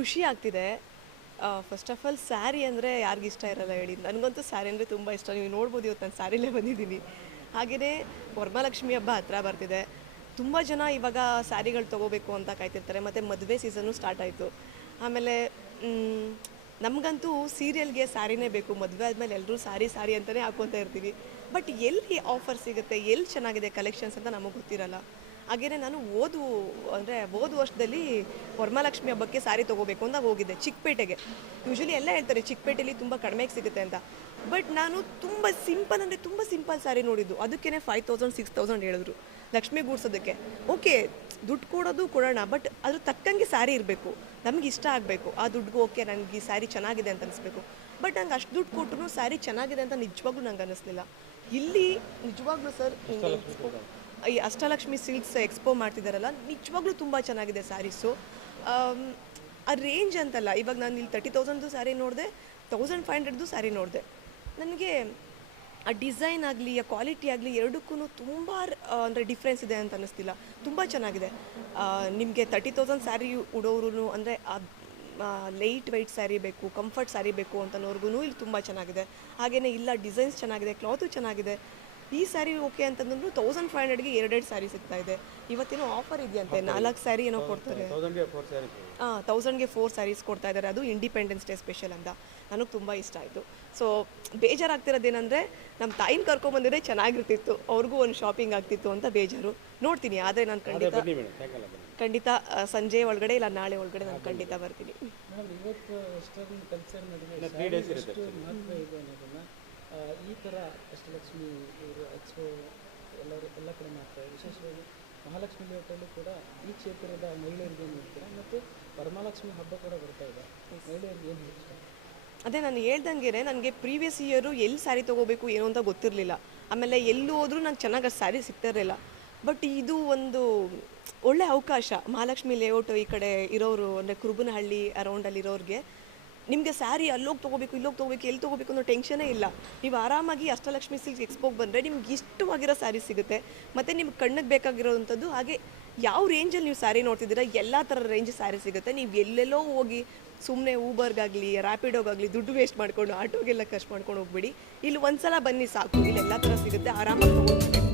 ಖುಷಿ ಆಗ್ತಿದೆ. First of all sari ಅಂದರೆ ಯಾರಿಗಿಷ್ಟ ಇರಲ್ಲ ಹೇಳಿ. ನನಗಂತೂ ಸ್ಯಾರಿ ಅಂದರೆ ತುಂಬ ಇಷ್ಟ. ನೀವು ನೋಡ್ಬೋದು ಇವತ್ತು ನಾನು ಸ್ಯಾರಿಲೇ ಬಂದಿದ್ದೀನಿ. ಹಾಗೆಯೇ ವರಮಹಾಲಕ್ಷ್ಮಿ ಹಬ್ಬ ಹತ್ರ ಬರ್ತಿದೆ. ತುಂಬ ಜನ ಇವಾಗ ಸ್ಯಾರಿಗಳು ತೊಗೋಬೇಕು ಅಂತ ಕಾಯ್ತಿರ್ತಾರೆ. ಮತ್ತು ಮದುವೆ ಸೀಸನ್ನು ಸ್ಟಾರ್ಟ್ ಆಯಿತು. ಆಮೇಲೆ ನಮಗಂತೂ ಸೀರಿಯಲ್ಗೆ ಸ್ಯಾರಿನೇ ಬೇಕು. ಮದುವೆ ಆದಮೇಲೆ ಎಲ್ಲರೂ ಸ್ಯಾರಿ ಅಂತಲೇ ಹಾಕ್ಕೊತಾ ಇರ್ತೀವಿ. ಬಟ್ ಎಲ್ಲಿ ಆಫರ್ ಸಿಗುತ್ತೆ, ಎಲ್ಲಿ ಚೆನ್ನಾಗಿದೆ ಕಲೆಕ್ಷನ್ಸ್ ಅಂತ ನಮಗೆ ಗೊತ್ತಿರಲ್ಲ. ಹಾಗೆಯೇ ನಾನು ಹೋದ ವರ್ಷದಲ್ಲಿ ವರಮಹಾಲಕ್ಷ್ಮಿ ಹಬ್ಬಕ್ಕೆ ಸ್ಯಾರಿ ತೊಗೋಬೇಕು ಅಂತ ಹೋಗಿದ್ದೆ ಚಿಕ್ಕಪೇಟೆಗೆ. ಯೂಶ್ವಲಿ ಎಲ್ಲ ಹೇಳ್ತಾರೆ ಚಿಕ್ಕಪೇಟೆಯಲ್ಲಿ ತುಂಬ ಕಡಿಮೆಗೆ ಸಿಗುತ್ತೆ ಅಂತ. ಬಟ್ ನಾನು ತುಂಬ ಸಿಂಪಲ್ ಸ್ಯಾರಿ ನೋಡಿದ್ದು. ಅದಕ್ಕೇ 5000 6000 ಹೇಳಿದ್ರು ಲಕ್ಷ್ಮಿ ಗೂಡ್ಸೋದಕ್ಕೆ. ಓಕೆ, ದುಡ್ಡು ಕೊಡೋಣ, ಬಟ್ ಅದ್ರ ತಕ್ಕಂಗೆ ಸ್ಯಾರಿ ಇರಬೇಕು, ನಮ್ಗೆ ಇಷ್ಟ ಆಗಬೇಕು. ಆ ದುಡ್ಡಿಗೂ ಓಕೆ ನನಗೆ ಈ ಸ್ಯಾರಿ ಚೆನ್ನಾಗಿದೆ ಅಂತ ಅನಿಸ್ಬೇಕು. ಬಟ್ ನಂಗೆ ಅಷ್ಟು ದುಡ್ಡು ಕೊಟ್ಟರು ಸ್ಯಾರಿ ಚೆನ್ನಾಗಿದೆ ಅಂತ ನಿಜವಾಗ್ಲೂ ನಂಗೆ ಅನ್ನಿಸ್ಲಿಲ್ಲ. ಇಲ್ಲಿ ನಿಜವಾಗ್ಲೂ ಸರ್ ಈ ಅಷ್ಟಲಕ್ಷ್ಮಿ ಸಿಲ್ಕ್ಸ್ ಎಕ್ಸ್ಪೋ ಮಾಡ್ತಿದ್ದಾರಲ್ಲ, ನಿಜವಾಗ್ಲೂ ತುಂಬ ಚೆನ್ನಾಗಿದೆ ಸ್ಯಾರೀಸು. ಆ ರೇಂಜ್ ಅಂತಲ್ಲ, ಇವಾಗ ನಾನು ಇಲ್ಲಿ 30,000 ಸ್ಯಾರಿ ನೋಡಿದೆ, 1500 ಸ್ಯಾರಿ ನೋಡಿದೆ. ನನಗೆ ಆ ಡಿಸೈನ್ ಆಗಲಿ, ಆ ಕ್ವಾಲಿಟಿ ಆಗಲಿ ಎರಡಕ್ಕೂ ತುಂಬ ಅಂದರೆ ಡಿಫ್ರೆನ್ಸ್ ಇದೆ ಅಂತ ಅನ್ನಿಸ್ತಿಲ್ಲ. ತುಂಬ ಚೆನ್ನಾಗಿದೆ. ನಿಮಗೆ 30,000 ಸ್ಯಾರಿ ಉಡೋರು ಅಂದರೆ ಲೈಟ್ ವೆಯ್ಟ್ ಸ್ಯಾರಿ ಬೇಕು, ಕಂಫರ್ಟ್ ಸ್ಯಾರಿ ಬೇಕು ಅಂತನೋರ್ಗು ಇಲ್ಲಿ ತುಂಬ ಚೆನ್ನಾಗಿದೆ. ಹಾಗೆಯೇ ಇಲ್ಲ ಡಿಸೈನ್ಸ್ ಚೆನ್ನಾಗಿದೆ, ಕ್ಲಾತು ಚೆನ್ನಾಗಿದೆ. ಈ ಸ್ಯಾರಿ ಓಕೆ ಅಂತಂದ್ರೂ 1500ಗೆ 2 ಸ್ಯಾರಿ ಸಿಗ್ತಾ ಇದೆ. ಇವತ್ತೇನೋ ಆಫರ್ ಇದೆಯಂತೆ, 4 ಸ್ಯಾರಿ ಏನೋ ಕೊಡ್ತಾರೆ. 1000ಗೆ 4 ಸ್ಯಾರೀಸ್ ಕೊಡ್ತಾ ಇದ್ದಾರೆ. ಅದು ಇಂಡಿಪೆಂಡೆನ್ಸ್ ಡೇ ಸ್ಪೆಷಲ್ ಅಂತ. ನನಗೆ ತುಂಬ ಇಷ್ಟ ಆಯಿತು. ಸೊ ಬೇಜಾರಾಗ್ತಿರೋದೇನೆಂದರೆ ನಮ್ಮ ತಾಯಿನ ಕರ್ಕೊಂಬಂದಿದ್ರೆ ಚೆನ್ನಾಗಿರ್ತಿತ್ತು, ಅವ್ರಿಗೂ ಒಂದು ಶಾಪಿಂಗ್ ಆಗ್ತಿತ್ತು ಅಂತ ಬೇಜಾರು. ನೋಡ್ತೀನಿ, ಆದರೆ ನಾನು ಖಂಡಿತ ಸಂಜೆ ಒಳಗಡೆ ಇಲ್ಲ ನಾಳೆ ಒಳಗಡೆ ನಾನು ಖಂಡಿತ ಬರ್ತೀನಿ. ಈ ಥರ ಅಷ್ಟಲಕ್ಷ್ಮಿ ಇವರು ಎಕ್ಸ್ಪೋ ಎಲ್ಲ ಕಡೆ ಮಾಡ್ತಾರೆ. ವಿಶೇಷವಾಗಿ ಮಹಾಲಕ್ಷ್ಮಿ ಲೇಔಟಲ್ಲೂ ಕೂಡ ಈ ಕ್ಷೇತ್ರದ ಮಹಿಳೆಯರಿಗೆ ಏನು ಹೇಳ್ತಾರೆ, ಮತ್ತು ವರಮಹಾಲಕ್ಷ್ಮಿ ಹಬ್ಬ ಕೂಡ ಬರ್ತಾ ಇದೆ, ಮಹಿಳೆಯರಿಗೆ ಏನು ಹೇಳ್ತಾರೆ? ಅದೇ ನಾನು ಹೇಳ್ದಂಗೆ, ನನಗೆ ಪ್ರೀವಿಯಸ್ ಇಯರು ಎಲ್ಲಿ ಸ್ಯಾರಿ ತೊಗೋಬೇಕು ಏನು ಅಂತ ಗೊತ್ತಿರಲಿಲ್ಲ. ಆಮೇಲೆ ಎಲ್ಲೂ ಹೋದ್ರೂ ನಂಗೆ ಚೆನ್ನಾಗಿ ಸ್ಯಾರಿ ಸಿಗ್ತಿರಲಿಲ್ಲ. ಬಟ್ ಇದು ಒಂದು ಒಳ್ಳೆ ಅವಕಾಶ. ಮಹಾಲಕ್ಷ್ಮಿ ಲೇಔಟು ಈ ಕಡೆ ಇರೋರು ಅಂದರೆ ಕುರುಬನಹಳ್ಳಿ ಅರೌಂಡಲ್ಲಿ ಇರೋರಿಗೆ ನಿಮಗೆ ಸ್ಯಾರಿ ಅಲ್ಲೋಗಿ ತೊಗೋಬೇಕು, ಇಲ್ಲೋಗಿ ತೊಗೋಬೇಕು, ಎಲ್ಲಿ ತೊಗೋಬೇಕು ಅನ್ನೋ ಟೆನ್ಷನೇ ಇಲ್ಲ. ನೀವು ಆರಾಮಾಗಿ ಅಷ್ಟಲಕ್ಷ್ಮಿ ಸಿಲ್ಕ್ ಎಕ್ಸ್ಪೋಗೆ ಬಂದರೆ ನಿಮ್ಗೆ ಇಷ್ಟವಾಗಿರೋ ಸ್ಯಾರಿ ಸಿಗುತ್ತೆ. ಮತ್ತು ನಿಮ್ಗೆ ಕಣ್ಣಿಗೆ ಬೇಕಾಗಿರೋವಂಥದ್ದು. ಹಾಗೆ ಯಾವ ರೇಂಜಲ್ಲಿ ನೀವು ಸ್ಯಾರಿ ನೋಡ್ತಿದ್ದೀರಾ ಎಲ್ಲ ಥರ ರೇಂಜ್ ಸ್ಯಾರಿ ಸಿಗುತ್ತೆ. ನೀವು ಎಲ್ಲೆಲ್ಲೋ ಹೋಗಿ ಸುಮ್ಮನೆ ಊಬರ್ಗಾಗಲಿ ರ್ಯಾಪಿಡೋಗಾಗಲಿ ದುಡ್ಡು ವೇಸ್ಟ್ ಮಾಡಿಕೊಂಡು ಆಟೋಗೆಲ್ಲ ಖರ್ಚು ಮಾಡ್ಕೊಂಡು ಹೋಗ್ಬಿಡಿ. ಇಲ್ಲಿ ಒಂದ್ಸಲ ಬನ್ನಿ ಸಾಕು, ಇಲ್ಲಿ ಎಲ್ಲ ಥರ ಸಿಗುತ್ತೆ. ಆರಾಮಾಗಿ ತೊಗೊಂಡು